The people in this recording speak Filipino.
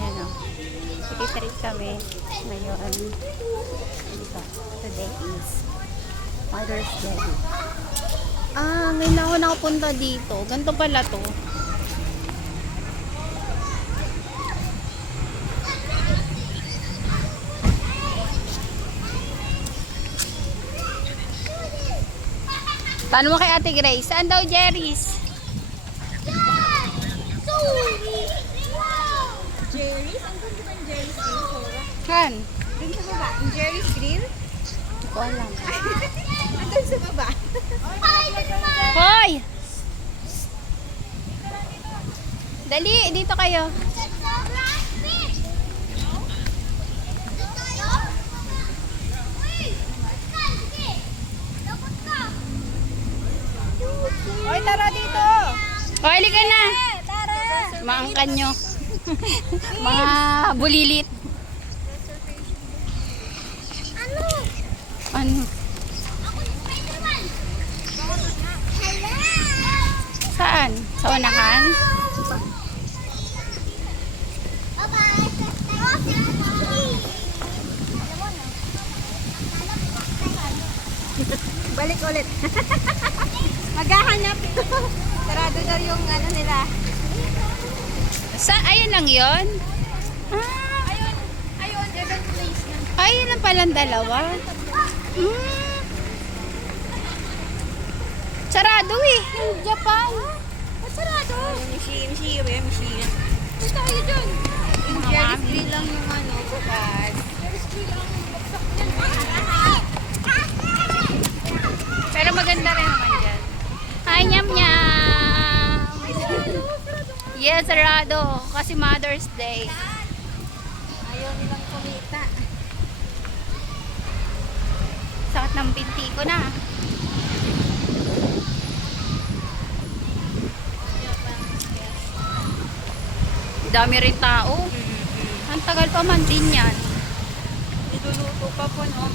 Ayan o. City kami ngayon. Dito. Today is Mother's Day. Ngayon ako nakapunta dito. Ganito pala to. Tanong mo kay Ate Grace, saan daw Jerry's? Jerry's? Ang ganda ng Jerry's Grill. Han? Doon sa baba. Ang Jerry's Grill? Hindi ko alam. Andun sa baba. Hoy! Dali, dito kayo. Oy, tara dito! Hoy, halika na. Tara! Maangkan nyo. Mga bulilit. Ano? Ano? Saan? Sa unahan? Balik ulit. Maghahanap. Sarado daw yung ano nila. Ayun lang yun? Ayun. Ayun. Event place na. Ayun lang palang dalawa. Sarado eh. Yung Japan. Ba't sarado? Mishi. Basta kayo dun. Yung Jerry's Grill lang yung ano. Bukas. Jerry's Grill lang yung baksak yan. Pero maganda rin naman dyan. Hi, nyam nyam. Yes, sarado. Kasi Mother's Day. Ayaw nilang kumita. Sakit ng binti ko na. Dami rin tao. Ang tagal pa man din yan. Niluluto pa po no.